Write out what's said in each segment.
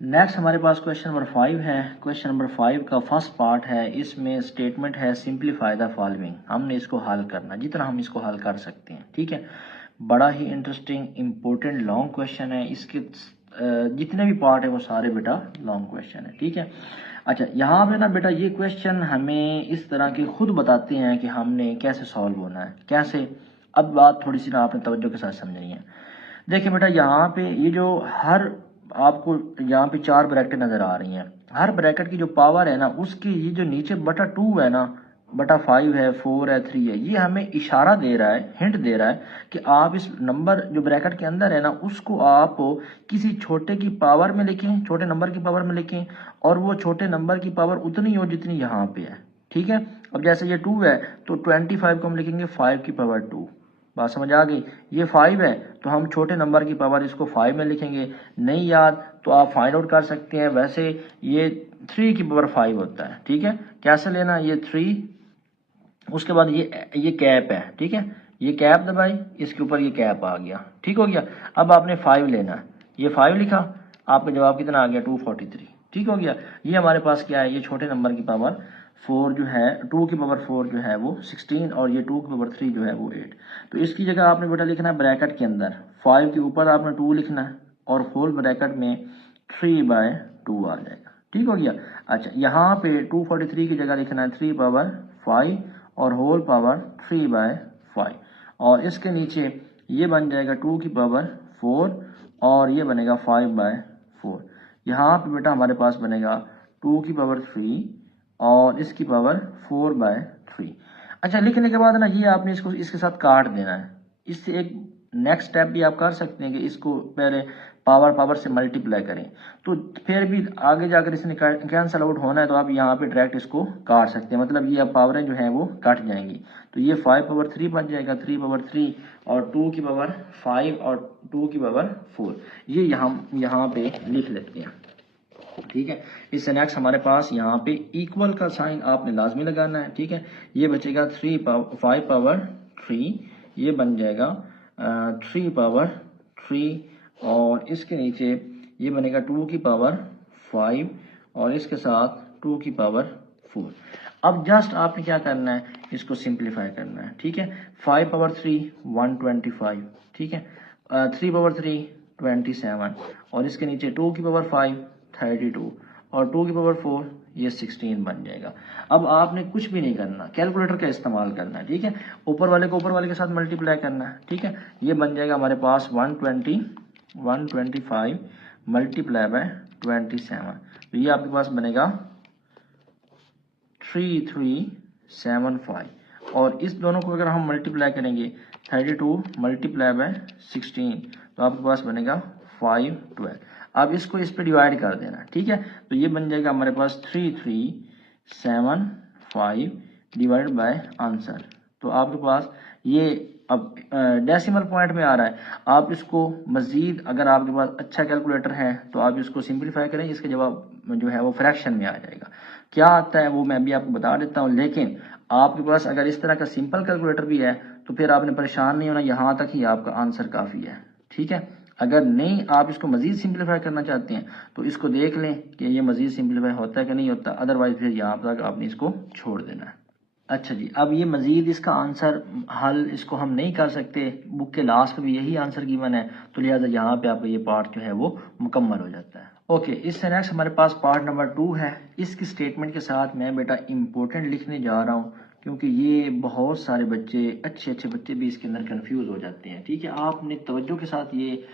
Next हमारे पास question number 5 है। Question number 5 का फर्स्ट पार्ट है, इसमें स्टेटमेंट है सिंप्लीफाई द फॉलोइंग। हमने इसको हल करना जितना हम इसको हल कर सकते हैं, ठीक है। बड़ा ही इंटरेस्टिंग इंपॉर्टेंट लॉन्ग क्वेश्चन है। इसके जितने भी पार्ट है वो सारे बेटा लॉन्ग क्वेश्चन है, ठीक है। अच्छा, यहाँ पे ना बेटा ये क्वेश्चन हमें इस तरह के खुद बताते हैं कि हमने कैसे सॉल्व होना है, कैसे। अब बात थोड़ी सी ना आपने तवज्जो के साथ समझनी है। देखिए बेटा, यहाँ पे ये जो हर आपको यहाँ पे 4 ब्रैकेट नजर आ रही हैं। हर ब्रैकेट की जो पावर है ना, उसकी ये जो नीचे बटा 2 है ना, बटा 5 है, 4 है, 3 है, ये हमें इशारा दे रहा है, हिंट दे रहा है कि आप इस नंबर जो ब्रैकेट के अंदर है ना, उसको आप किसी छोटे की पावर में लिखें, छोटे नंबर की पावर में लिखें, और वो छोटे नंबर की पावर उतनी हो जितनी यहाँ पे है, ठीक है। अब जैसे ये 2 है तो 25 को हम लिखेंगे 5 की पावर 2। बात समझ आ गई। ये 5 है तो हम छोटे नंबर की पावर इसको 5 में लिखेंगे। नहीं याद तो आप फाइंड आउट कर सकते हैं। वैसे ये 3 की पावर 5 होता है, ठीक है। कैसे लेना, ये 3, उसके बाद ये कैप है, ठीक है। ये कैप दबाई, इसके ऊपर ये कैप आ गया, ठीक हो गया। अब आपने 5 लेना है, ये 5 लिखा, आपका जवाब कितना आ गया 243, ठीक हो गया। ये हमारे पास क्या है, ये छोटे नंबर की पावर 4 जो है, 2 की पावर 4 जो है वो 16, और ये 2 की पावर 3 जो है वो 8। तो इसकी जगह आपने बेटा लिखना है ब्रैकेट के अंदर 5 के ऊपर आपने 2 लिखना है, और होल ब्रैकेट में 3/2 आ जाएगा, ठीक हो गया। अच्छा, यहाँ पे 243 की जगह लिखना है 3 पावर 5 और होल पावर 3/5, और इसके नीचे ये बन जाएगा 2 की पावर 4 और ये बनेगा 5/4। यहाँ पे बेटा हमारे पास बनेगा 2 की पावर 3 और इसकी पावर 4/3। अच्छा, लिखने के बाद ना ये आपने इसको इसके साथ काट देना है। इससे एक नेक्स्ट स्टेप भी आप कर सकते हैं कि इसको पहले पावर से मल्टीप्लाई करें, तो फिर भी आगे जाकर इसने कैंसल आउट होना है, तो आप यहाँ पे डायरेक्ट इसको काट सकते हैं। मतलब ये अब पावरें जो हैं वो कट जाएंगी, तो ये 5/3 बन जाएगा, 3/3 और 2 की पावर 5 और 2 की पावर 4। ये यहाँ पे लिख लेते हैं, ठीक है। इससे नेक्स्ट हमारे पास यहाँ पे इक्वल का साइन आपने लाजमी लगाना है, ठीक है। ये बचेगा 5/3, ये बन जाएगा 3/3, और इसके नीचे ये बनेगा 2 की पावर 5 और इसके साथ 2 की पावर 4। अब जस्ट आपने क्या करना है, इसको सिंप्लीफाई करना है, ठीक है। 5/3 125, ठीक है। 3/3 27, और इसके नीचे 2 की पावर 5 32, और 2 की पावर 4 ये 16 बन जाएगा। अब आपने कुछ भी नहीं करना, कैलकुलेटर का इस्तेमाल करना है, ठीक है। ऊपर वाले को ऊपर वाले के साथ मल्टीप्लाई करना है, ठीक है। ये बन जाएगा हमारे पास 125 मल्टीप्लाई बाय 27, तो ये आपके पास बनेगा 3375, और इस दोनों को अगर हम मल्टीप्लाई करेंगे 32 मल्टीप्लाई बाय 16, तो आपके पास बनेगा 512। अब इसको इस पे डिवाइड कर देना, ठीक है। तो ये बन जाएगा हमारे पास 3375 डिवाइड बाय आंसर। तो आपके पास ये अब डेसिमल पॉइंट में आ रहा है। आप इसको मजीद अगर आपके पास अच्छा कैलकुलेटर है तो आप इसको सिंप्लीफाई करें, इसके जवाब जो है वो फ्रैक्शन में आ जाएगा। क्या आता है वो मैं भी आपको बता देता हूँ, लेकिन आपके पास अगर इस तरह का सिंपल कैलकुलेटर भी है तो फिर आपने परेशान नहीं होना, यहाँ तक ही आपका आंसर काफ़ी है, ठीक है। अगर नहीं आप इसको मजीद सिंप्लीफाई करना चाहते हैं तो इसको देख लें कि ये मजीद सिंप्लीफाई होता है कि नहीं होता, अदरवाइज फिर यहाँ तक आपने इसको छोड़ देना है। अच्छा जी, अब ये मजीद इसका आंसर हल इसको हम नहीं कर सकते, बुक के लास्ट में भी यही आंसर गिवन है, तो लिहाजा यहाँ पे आपका ये पार्ट जो है वो मुकम्मल हो जाता है। ओके, इससे नेक्स्ट हमारे पास पार्ट नंबर 2 है। इसकी स्टेटमेंट के साथ मैं बेटा इंपॉर्टेंट लिखने जा रहा हूँ, क्योंकि ये बहुत सारे बच्चे, अच्छे अच्छे बच्चे भी इसके अंदर कंफ्यूज हो जाते हैं, ठीक है। आपने तवज्जो के साथ ये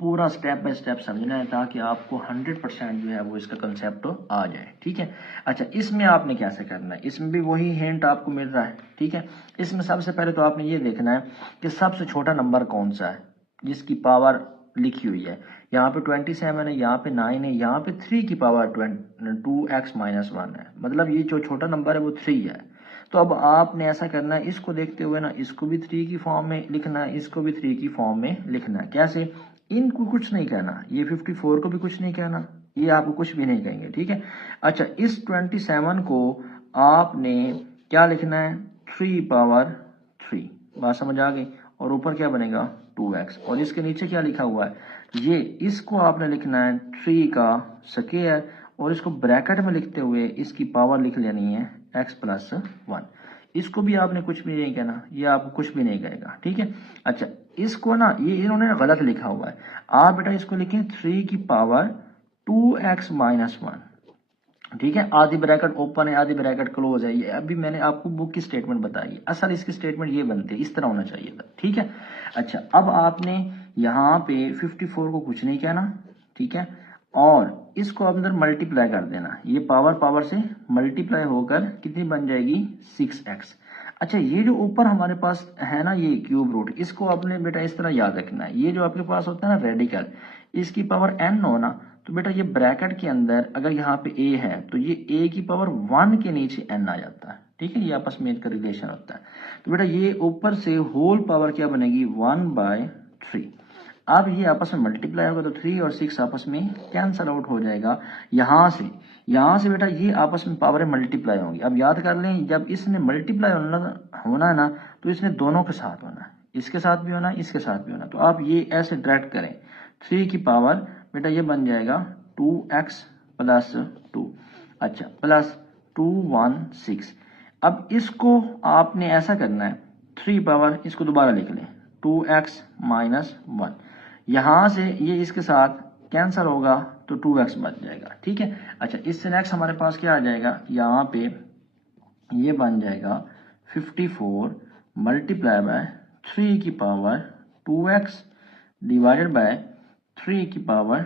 पूरा स्टेप बाय स्टेप समझना है ताकि आपको 100% जो है वो इसका कंसेप्ट आ जाए, ठीक है। अच्छा, इसमें आपने कैसे करना है, इसमें भी वही हिंट आपको मिल रहा है, ठीक है। इसमें सबसे पहले तो आपने ये देखना है कि सबसे छोटा नंबर कौन सा है जिसकी पावर लिखी हुई है। यहाँ पे 27 है, यहाँ पे 9 है, यहाँ पे 3 की पावर 2x-1 है, मतलब ये जो छोटा नंबर है वो 3 है। तो अब आपने ऐसा करना है, इसको देखते हुए ना इसको भी 3 की फॉर्म में लिखना है, इसको भी 3 की फॉर्म में लिखना है। कैसे, इनको कुछ नहीं कहना, ये 54 को भी कुछ नहीं कहना, ये आपको कुछ भी नहीं कहेंगे, ठीक है। अच्छा, इस 27 को आपने क्या लिखना है, 3/3, बात समझ आ गई, और ऊपर क्या बनेगा 2x, और इसके नीचे क्या लिखा हुआ है, ये इसको आपने लिखना है 3 का स्क्वायर, और इसको ब्रैकेट में लिखते हुए इसकी पावर लिख लेनी है x प्लस 1। इसको भी आपने कुछ भी नहीं कहना, ये आपको कुछ भी नहीं कहेगा, ठीक है। अच्छा, इसको ना ये इन्होंने गलत लिखा हुआ है, आप बेटा इसको लिखें 3 की पावर 2x माइनस 1, ठीक है। आधी ब्रैकेट ओपन है, आधी ब्रैकेट क्लोज है, ये अभी मैंने आपको बुक की स्टेटमेंट बताई, असल इसकी स्टेटमेंट ये बनती है, इस तरह होना चाहिए था, ठीक है। अच्छा, अब आपने यहाँ पे 54 को कुछ नहीं कहना, ठीक है, और इसको अंदर मल्टीप्लाई कर देना, ये पावर पावर से मल्टीप्लाई होकर कितनी बन जाएगी 6x। अच्छा, ये जो ऊपर हमारे पास है ना ये क्यूब रूट, इसको आपने बेटा इस तरह याद रखना है, ये जो आपके पास होता है ना रेडिकल, इसकी पावर n हो ना, तो बेटा ये ब्रैकेट के अंदर अगर यहाँ पे a है तो ये a की पावर 1 के नीचे n आ जाता है, ठीक है, ये आपस में इनका रिलेशन होता है। तो बेटा ये ऊपर से होल पावर क्या बनेगी 1/3। अब ये आपस में मल्टीप्लाई होगा तो 3 और 6 आपस में कैंसल आउट हो जाएगा। यहाँ से बेटा ये आपस में पावर मल्टीप्लाई होंगी। अब याद कर लें, जब इसने मल्टीप्लाई होना है ना, तो इसने दोनों के साथ होना है, इसके साथ भी होना है, इसके साथ भी होना है। तो आप ये ऐसे डायरेक्ट करें, 3 की पावर बेटा ये बन जाएगा 2x प्लस 2, अच्छा प्लस 216। अब इसको आपने ऐसा करना है, 3 पावर इसको दोबारा लिख लें 2x माइनस 1, यहां से ये इसके साथ कैंसल होगा तो 2x बच जाएगा, ठीक है। अच्छा, इससे नेक्स्ट हमारे पास क्या आ जाएगा, यहाँ पे ये बन जाएगा 54 मल्टीप्लाई बाय 3 की पावर 2x डिवाइडेड बाय 3 की पावर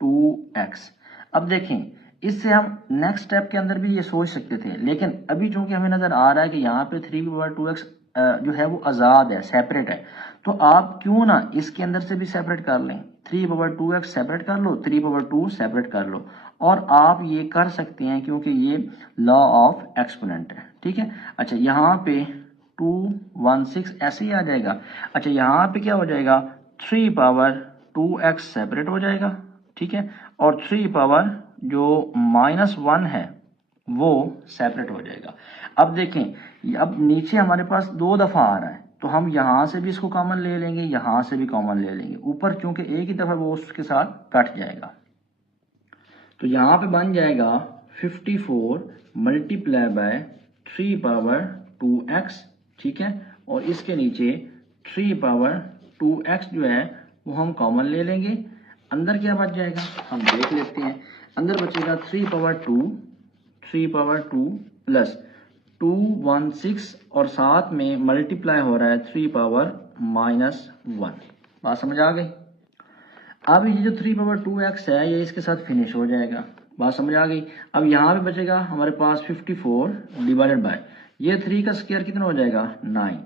2x। अब देखें, इससे हम नेक्स्ट स्टेप के अंदर भी ये सोच सकते थे, लेकिन अभी चूंकि हमें नजर आ रहा है कि यहाँ पे 3 की पावर 2x जो है वो आज़ाद है, सेपरेट है, तो आप क्यों ना इसके अंदर से भी सेपरेट कर लें, 3 पावर 2x सेपरेट कर लो, 3 पावर 2 सेपरेट कर लो, और आप ये कर सकते हैं क्योंकि ये लॉ ऑफ एक्सपोनेंट है, ठीक है। अच्छा, यहाँ पे 216 ऐसे ही आ जाएगा। अच्छा, यहाँ पे क्या हो जाएगा, 3 पावर 2x सेपरेट हो जाएगा, ठीक है, और 3 पावर जो -1 है वो सेपरेट हो जाएगा। अब देखें, अब नीचे हमारे पास 2 दफा आ रहा है, तो हम यहां से भी इसको कॉमन ले लेंगे, यहां से भी कॉमन ले लेंगे, ऊपर चूंकि एक ही दफा वो उसके साथ कट जाएगा, तो यहां पे बन जाएगा 54 मल्टीप्लाई बाय 3 पावर 2x, ठीक है, और इसके नीचे 3 पावर 2x जो है वो हम कॉमन ले लेंगे, अंदर क्या बच जाएगा हम देख लेते हैं। अंदर बचेगा 3 पावर 2 प्लस 216, और साथ में मल्टीप्लाई हो रहा है 3 पावर -1। बात समझ आ गई। अब ये जो 3 पावर 2x है ये इसके साथ फिनिश हो जाएगा, बात समझ आ गई। अब यहाँ पे बचेगा हमारे पास 54 डिवाइडेड बाय ये 3 का स्क्वायर कितना हो जाएगा 9।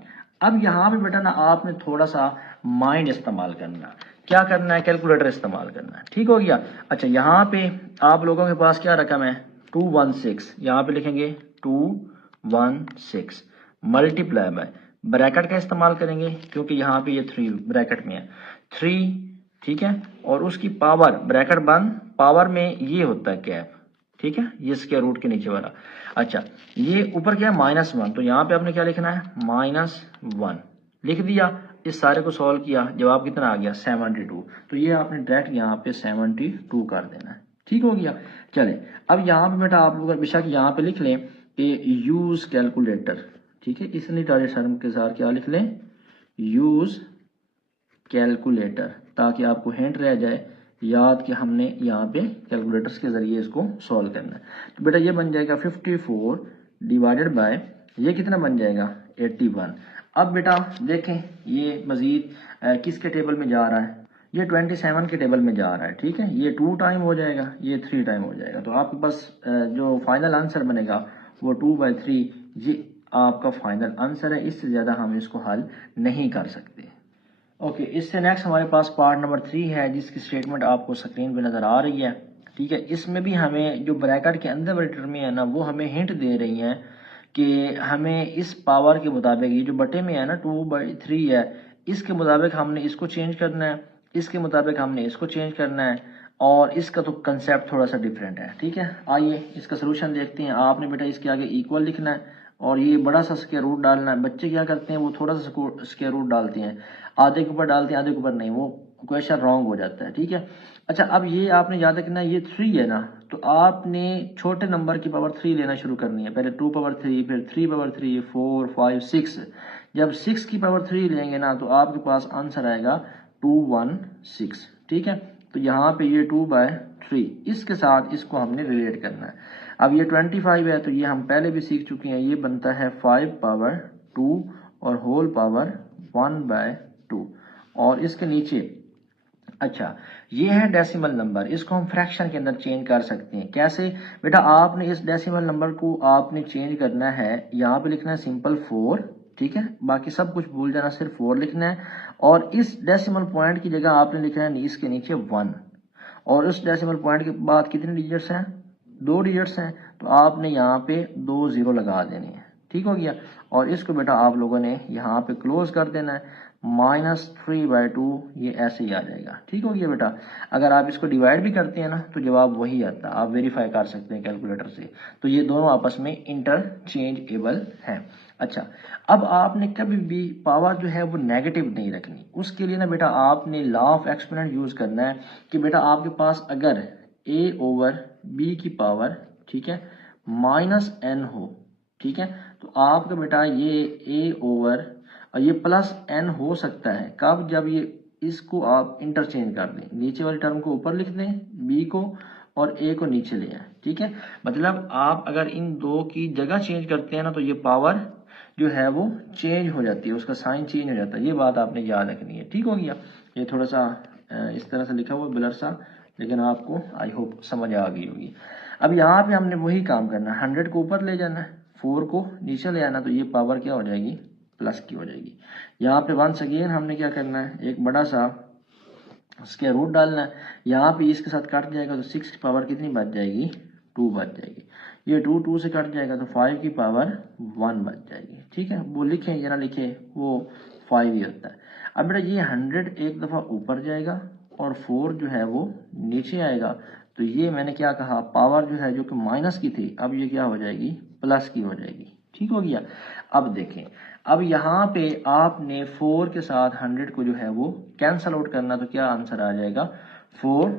अब यहाँ पे बेटा ना आपने थोड़ा सा माइंड इस्तेमाल करना, क्या करना है, कैलकुलेटर इस्तेमाल करना है, ठीक हो गया। अच्छा, यहाँ पे आप लोगों के पास क्या रकम है 216, यहाँ पे लिखेंगे 216 मल्टीप्लाई बाय ब्रैकेट का इस्तेमाल करेंगे क्योंकि यहाँ पे ये 3 ब्रैकेट में है 3, ठीक है, और उसकी पावर ब्रैकेट बंद, पावर में ये होता है कैप, ठीक है, ये स्क्वायर रूट के नीचे वाला। अच्छा, ये ऊपर क्या है -1, तो यहाँ पे आपने क्या लिखना है -1 लिख दिया, इस सारे को सॉल्व किया, जवाब कितना आ गया 72, तो ये आपने डायरेक्ट यहाँ पे 72 कर देना है, ठीक हो गया। चले, अब यहाँ पे बेटा आप लोग बेशक यहाँ पे लिख लें कि यूज कैलकुलेटर, ठीक है, इसलिए टारे शर्म के साथ क्या लिख लें यूज कैलकुलेटर, ताकि आपको हिंट रह जाए याद कि हमने यहाँ पे कैलकुलेटर्स के जरिए इसको सॉल्व करना है। तो बेटा ये बन जाएगा 54 डिवाइडेड बाय ये कितना बन जाएगा 81। अब बेटा देखें ये मजीद किसके टेबल में जा रहा है, ये 27 के टेबल में जा रहा है, ठीक है, ये 2 टाइम हो जाएगा, ये 3 टाइम हो जाएगा, तो आपके पास जो फाइनल आंसर बनेगा वो 2/3, ये आपका फाइनल आंसर है, इससे ज़्यादा हम इसको हल नहीं कर सकते। ओके, इससे नेक्स्ट हमारे पास पार्ट नंबर 3 है जिसकी स्टेटमेंट आपको स्क्रीन पे नज़र आ रही है, ठीक है। इसमें भी हमें जो ब्रैकेट के अंदर वाली टर्म है ना वो हमें हिंट दे रही हैं कि हमें इस पावर के मुताबिक, ये जो बटे में है ना 2/3 है, इसके मुताबिक हमने इसको चेंज करना है, इसके मुताबिक हमने इसको चेंज करना है, और इसका तो कंसेप्ट थोड़ा सा डिफरेंट है, ठीक है। आइए इसका सोल्यूशन देखते हैं। आपने बेटा इसके आगे इक्वल लिखना है और ये बड़ा सा स्क्वायर रूट डालना है। बच्चे क्या करते हैं, वो थोड़ा सा स्क्वायर रूट डालते हैं, आधे के ऊपर डालते हैं, आधे के ऊपर नहीं, वो क्वेश्चन रॉन्ग हो जाता है। ठीक है, अच्छा अब ये आपने याद रखना है, ये 3 है ना, तो आपने छोटे नंबर की पावर 3 लेना शुरू करनी है। पहले 2 पावर 3, फिर 3 पावर 3, 4, 5, 6। जब 6 की पावर 3 लेंगे ना, तो आपके पास आंसर आएगा 216। ठीक है, तो यहाँ पे ये 2/3, इसके साथ इसको हमने रिलेट करना है। अब ये 25 है, तो ये हम पहले भी सीख चुके हैं, ये बनता है 5 पावर 2 और होल पावर 1/2। और इसके नीचे, अच्छा ये है डेसिमल नंबर, इसको हम फ्रैक्शन के अंदर चेंज कर सकते हैं। कैसे बेटा, आपने इस डेसिमल नंबर को आपने चेंज करना है, यहाँ पे लिखना है सिंपल 4। ठीक है, बाकी सब कुछ भूल जाना, सिर्फ 4 लिखना है। और इस डेसिमल पॉइंट की जगह आपने लिखना है इसके नीचे 1। और उस डेसिमल पॉइंट के बाद कितने डिजिट्स हैं, 2 डिजिट्स हैं, तो आपने यहाँ पे 2 0 लगा देने हैं। ठीक हो गया, और इसको बेटा आप लोगों ने यहाँ पे क्लोज कर देना है, -3/2, ये ऐसे ही आ जाएगा। ठीक हो गया बेटा, अगर आप इसको डिवाइड भी करते हैं ना, तो जवाब वही आता है, आप वेरीफाई कर सकते हैं कैलकुलेटर से। तो ये दोनों आपस में इंटरचेंजेबल हैं। अच्छा, अब आपने कभी भी पावर जो है वो नेगेटिव नहीं रखनी। उसके लिए ना बेटा आपने लॉ ऑफ एक्सपोनेंट यूज करना है कि बेटा आपके पास अगर a/b की पावर, ठीक है, -n हो, ठीक है, तो आपका बेटा ये a/, और ये +n हो सकता है कब, जब ये इसको आप इंटरचेंज कर दें, नीचे वाली टर्म को ऊपर लिख दें, b को, और a को नीचे ले आए। ठीक है, मतलब आप अगर इन दो की जगह चेंज करते हैं ना, तो ये पावर जो है वो चेंज हो जाती है, उसका साइन चेंज हो जाता है। ये बात आपने याद रखनी है। ठीक हो गया, ये थोड़ा सा इस तरह से लिखा हुआ ब्लर सा, लेकिन आपको आई होप समझ आ गई होगी। अब यहाँ पे हमने वही काम करना है, 100 को ऊपर ले जाना है, 4 को नीचे ले आना, तो ये पावर क्या हो जाएगी, प्लस की हो जाएगी। यहाँ पे वंस अगेन हमने क्या करना है, एक बड़ा सा स्क्वायर रूट डालना है। यहाँ पे इसके साथ कट जाएगा, तो 6 की पावर कितनी बच जाएगी, 2 बच जाएगी। ये 2 2 से कट जाएगा, तो 5 की पावर 1 बच जाएगी। ठीक है, वो लिखें या ना लिखे, वो 5 ही होता है। अब बेटा ये 100 एक दफ़ा ऊपर जाएगा और 4 जो है वो नीचे आएगा, तो ये मैंने क्या कहा, पावर जो है जो कि माइनस की थी, अब ये क्या हो जाएगी, प्लस की हो जाएगी। ठीक हो गया, अब देखें, अब यहाँ पे आपने 4 के साथ 100 को जो है वो कैंसल आउट करना, तो क्या आंसर आ जाएगा, 4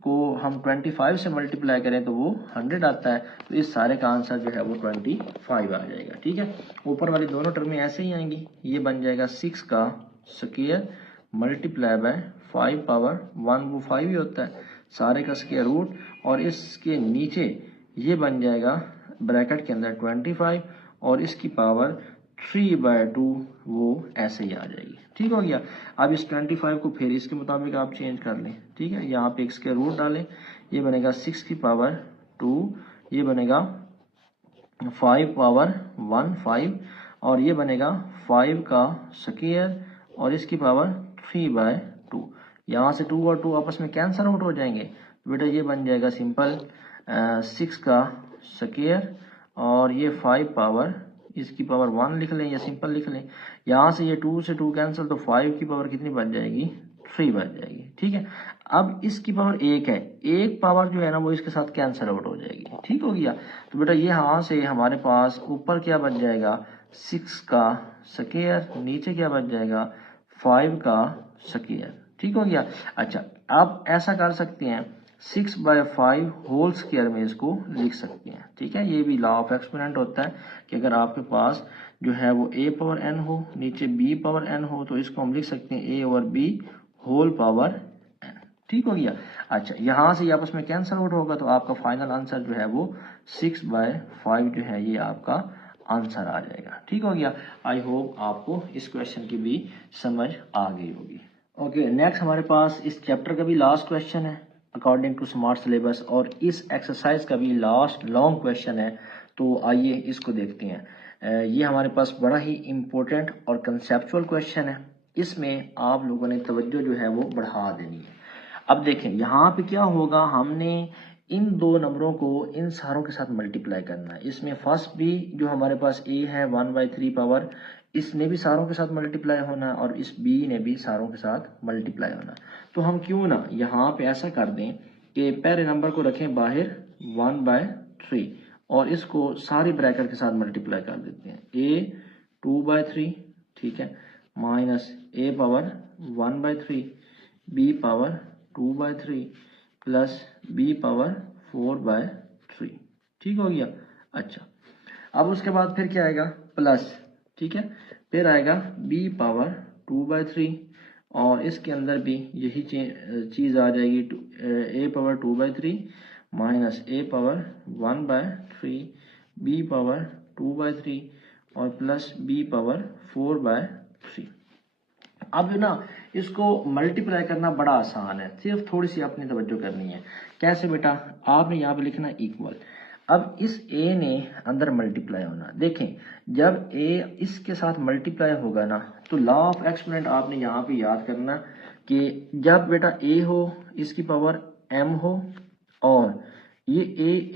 को हम 25 से मल्टीप्लाई करें तो वो 100 आता है, तो इस सारे का आंसर जो है वो 25 आ जाएगा। ठीक है, ऊपर वाली दोनों टर्में ऐसे ही आएंगी, ये बन जाएगा 6 का स्क्वायर मल्टीप्लाई बाय 5 पावर 1, वो 5 ही होता है, सारे का स्क्वायर रूट, और इसके नीचे ये बन जाएगा ब्रैकेट के अंदर 25, और इसकी पावर 3/2, वो ऐसे ही आ जाएगी। ठीक हो गया, अब इस 25 को फिर इसके मुताबिक आप चेंज कर लें। ठीक है, यहाँ पे इसके रूट डालें, ये बनेगा 6 की पावर 2, ये बनेगा 5 पावर 1 5, और ये बनेगा 5 का स्क्वायर, और इसकी पावर 3/2। यहाँ से 2 और 2 आपस में कैंसल आउट हो जाएंगे, तो बेटा ये बन जाएगा सिंपल 6 का स्क्वायर, और ये 5 पावर, इसकी पावर 1 लिख लें या सिंपल लिख लें। यहाँ से ये 2 से 2 कैंसिल, तो 5 की पावर कितनी बच जाएगी, 3 बच जाएगी। ठीक है, अब इसकी पावर 1 है, एक पावर जो है ना वो इसके साथ कैंसिल आउट हो जाएगी। ठीक हो गया, तो बेटा ये यहाँ से हमारे पास ऊपर क्या बच जाएगा, 6 का स्क्वायर, नीचे क्या बच जाएगा, 5 का स्क्वायर। ठीक हो गया, अच्छा आप ऐसा कर सकते हैं, 6/5 होल स्क्वायर में इसको लिख सकते हैं। ठीक है, ये भी लॉ ऑफ एक्सपोनेंट होता है कि अगर आपके पास जो है वो a पावर n हो, नीचे b पावर n हो, तो इसको हम लिख सकते हैं a/b होल पावर n। ठीक हो गया, अच्छा यहाँ से ये आपस में कैंसल आउट होगा, तो आपका फाइनल आंसर जो है वो 6/5 जो है ये आपका आंसर आ जाएगा। ठीक हो गया, आई होप आपको इस क्वेश्चन की भी समझ आ गई होगी। ओके, नेक्स्ट हमारे पास इस चैप्टर का भी लास्ट क्वेश्चन है अकॉर्डिंग टू स्मार्ट सिलेबस, और इस एक्सरसाइज का भी लास्ट लॉन्ग क्वेश्चन है। तो आइए इसको देखते हैं। ये हमारे पास बड़ा ही इम्पोर्टेंट और कंसेप्चुअल क्वेश्चन है, इसमें आप लोगों ने तवज्जो जो है वो बढ़ा देनी है। अब देखें यहाँ पे क्या होगा, हमने इन दो नंबरों को इन सारों के साथ मल्टीप्लाई करना है। इसमें फर्स्ट भी जो हमारे पास a है 1/3 पावर, इसने भी सारों के साथ मल्टीप्लाई होना, और इस b ने भी सारों के साथ मल्टीप्लाई होना। तो हम क्यों ना यहाँ पे ऐसा कर दें कि पहले नंबर को रखें बाहर 1/3, और इसको सारी ब्रैकेट के साथ मल्टीप्लाई कर देते हैं। a 2/3, ठीक है, minus a power 1/3, b power 2/3 plus b power 4/3, ठीक हो गया। अच्छा, अब उसके बाद फिर क्या आएगा, प्लस, ठीक है, फिर आएगा b पावर 2/3 और इसके अंदर भी यही चीज़ आ जाएगी, a power 2/3 minus a power 1/3, b power 2/3 और प्लस b पावर 4/3। अब ना इसको मल्टीप्लाई करना बड़ा आसान है, सिर्फ थोड़ी सी अपनी तवज्जो करनी है। कैसे बेटा, आपने यहाँ पे लिखना इक्वल। अब इस a ने अंदर मल्टीप्लाई होना, देखें जब a इसके साथ मल्टीप्लाई होगा ना तो लॉ ऑफ एक्सपोनेंट आपने यहाँ पे याद करना कि जब बेटा a हो इसकी पावर m हो और ये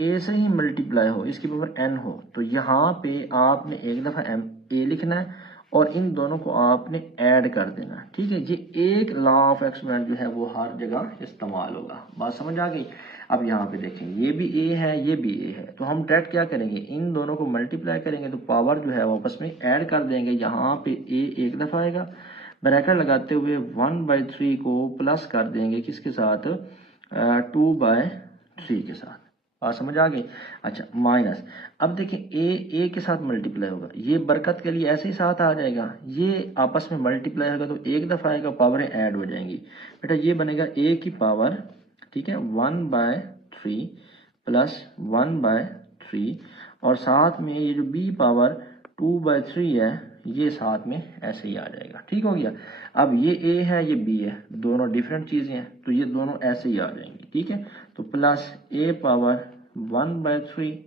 a से ही मल्टीप्लाई हो इसकी पावर n हो, तो यहाँ पे आपने एक दफ़ा a लिखना है और इन दोनों को आपने ऐड कर देना, ठीक है। ये एक लॉ ऑफ एक्सपोनेंट जो है वो हर जगह इस्तेमाल होगा, बात समझ आ गई। अब यहाँ पे देखें ये भी a है ये भी a है, तो हम डायरेक्ट क्या करेंगे, इन दोनों को मल्टीप्लाई करेंगे तो पावर जो है वो आपस में ऐड कर देंगे। यहाँ पे a एक दफ़ा आएगा, ब्रैकेट लगाते हुए 1/3 को प्लस कर देंगे किसके साथ, 2/3 के साथ, बात समझ आ गई। अच्छा, माइनस, अब देखें a के साथ मल्टीप्लाई होगा, ये बरकत के लिए ऐसे ही साथ आ जाएगा, ये आपस में मल्टीप्लाई होगा तो एक दफ़ा आएगा, पावरें ऐड हो जाएंगी। बेटा ये बनेगा a की पावर, ठीक है, 1/3 प्लस 1/3 और साथ में ये जो b पावर 2/3 है ये साथ में ऐसे ही आ जाएगा, ठीक हो गया। अब ये a है ये b है, दोनों डिफरेंट चीज़ें हैं तो ये दोनों ऐसे ही आ जाएंगी, ठीक है। तो plus a power 1/3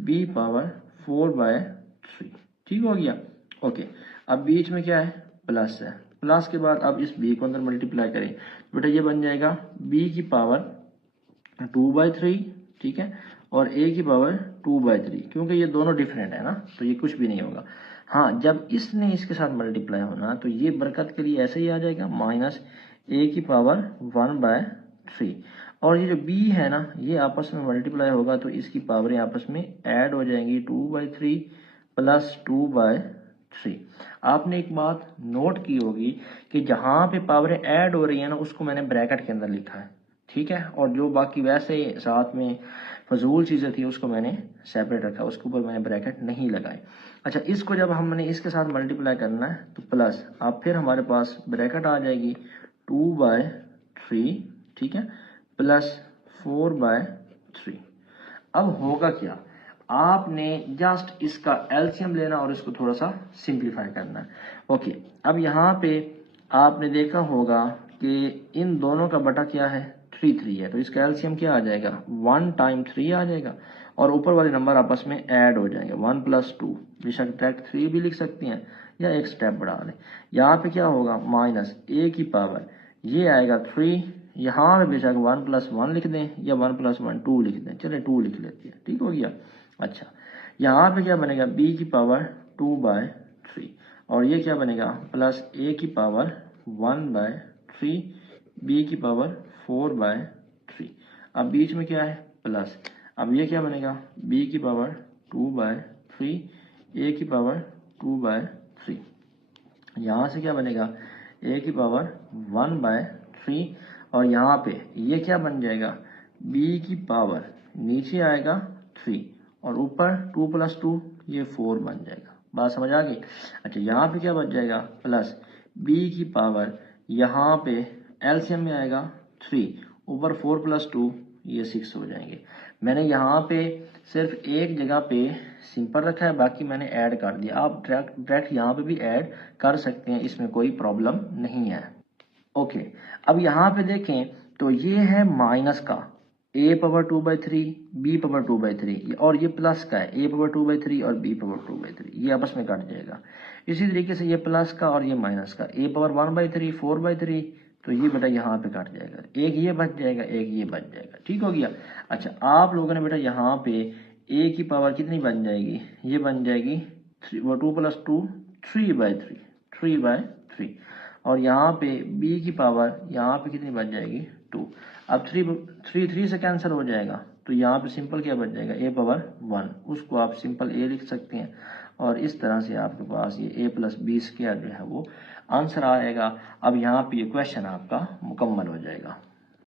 b power 4/3, ठीक हो गया। ओके, अब बीच में क्या है, प्लस है, प्लस के बाद अब इस b को अंदर मल्टीप्लाई करें, बेटा ये बन जाएगा b की पावर 2/3, ठीक है, और a की पावर 2/3, क्योंकि ये दोनों डिफरेंट है ना तो ये कुछ भी नहीं होगा। हाँ, जब इसने इसके साथ मल्टीप्लाई होना तो ये बरकत के लिए ऐसे ही आ जाएगा, माइनस a की पावर 1/3 और ये जो b है ना ये आपस में मल्टीप्लाई होगा तो इसकी पावरें आपस में ऐड हो जाएंगी, 2/3 प्लस 2/3। आपने एक बात नोट की होगी कि जहाँ पे पावरें ऐड हो रही है ना उसको मैंने ब्रैकेट के अंदर लिखा है, ठीक है, और जो बाकी वैसे साथ में फजूल चीज़ें थी उसको मैंने सेपरेट रखा, उसके ऊपर मैंने ब्रैकेट नहीं लगाए। अच्छा, इसको जब हमने इसके साथ मल्टीप्लाई करना है तो प्लस, अब फिर हमारे पास ब्रैकेट आ जाएगी 2/3, ठीक है, प्लस 4/3। अब होगा क्या, आपने जस्ट इसका एलसीएम लेना और इसको थोड़ा सा सिंप्लीफाई करना है। ओके, अब यहाँ पे आपने देखा होगा कि इन दोनों का बटा क्या है, 3 है, तो इसका एलसीएम क्या आ जाएगा, 1 टाइम 3 आ जाएगा और ऊपर वाले नंबर आपस में ऐड हो जाएंगे, 1 + 2, बेशक डायरेक्ट 3 भी लिख सकती हैं या एक स्टेप बढ़ा लें। यहाँ पे क्या होगा, माइनस a की पावर ये आएगा 3, यहाँ पे बेशक 1 + 1 लिख दें या 1 + 1 2 लिख दें, चले 2 लिख लेते हैं, ठीक हो गया। अच्छा, यहाँ पे क्या बनेगा, b की पावर 2/3 और ये क्या बनेगा, प्लस a की पावर 1/3 b की पावर 4/3। अब बीच में क्या है, प्लस, अब ये क्या बनेगा, b की पावर 2/3 a की पावर 2/3। यहाँ से क्या बनेगा, a की पावर 1/3 और यहाँ पे ये क्या बन जाएगा, b की पावर नीचे आएगा 3 और ऊपर 2 + 2 ये 4 बन जाएगा, बात समझ आ गई। अच्छा, यहाँ पे क्या बच जाएगा, प्लस b की पावर यहाँ पे एलसीएम में आएगा 3, ऊपर 4 + 2 ये 6 हो जाएंगे। मैंने यहाँ पे सिर्फ एक जगह पे सिंपल रखा है, बाकी मैंने ऐड कर दिया, आप डायरेक्ट यहाँ पे भी ऐड कर सकते हैं, इसमें कोई प्रॉब्लम नहीं है। ओके, अब यहाँ पे देखें तो ये है माइनस का, a पावर 2/3 b पावर 2/3 और ये प्लस का है, a पावर 2/3 और b पावर 2/3, ये आपस में कट जाएगा। इसी तरीके से ये प्लस का और ये माइनस का, a पावर 1/3 4/3, तो ये बेटा यहाँ पे कट जाएगा, एक ये बच जाएगा एक ये बच जाएगा, ठीक हो गया। अच्छा, आप लोगों ने बेटा यहाँ पे a की पावर कितनी बन जाएगी, ये बन जाएगी 2 + 2 3/3 और यहाँ पे b की पावर यहाँ पे कितनी बन जाएगी 2। अब 3 से कैंसिल हो जाएगा तो यहाँ पे सिंपल क्या बच जाएगा, a पावर 1, उसको आप सिंपल a लिख सकते हैं और इस तरह से आपके पास ये a प्लस बी स्क्वायर जो है वो आंसर आएगा। अब यहाँ पे ये क्वेश्चन आपका मुकम्मल हो जाएगा।